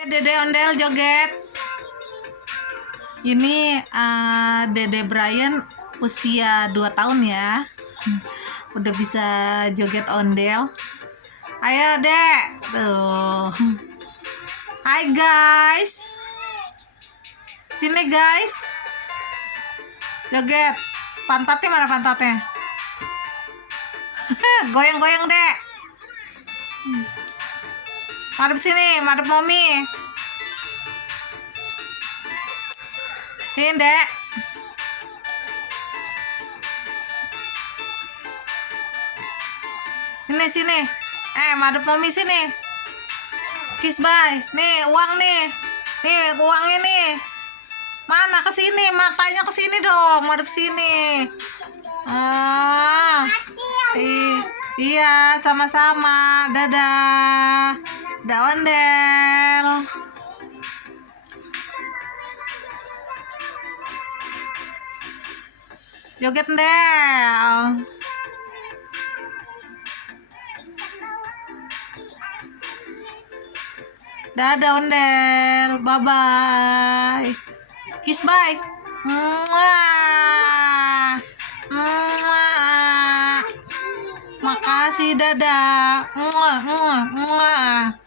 Dede Ondel joget. Ini Dede Brian usia 2 tahun ya. Udah bisa joget ondel. Ayo, Dek. Tuh. Hai guys. Sini guys. Joget. Pantatnya mana pantatnya? Goyang-goyang, Dek. Madep sini, madep Momi. Ini, Dek. Sini. Madep Momi sini. Kiss bye. Nih, uang nih. Nih, uangnya nih. Mana ke sini? Matanya ke sini dong, madep sini. Iya, sama-sama. Dadah. Dadah Ondel. Joget Ondel. Dadah Ondel. Bye-bye. Kiss bye. Muah. Muah. Makasih, dadah. Muah.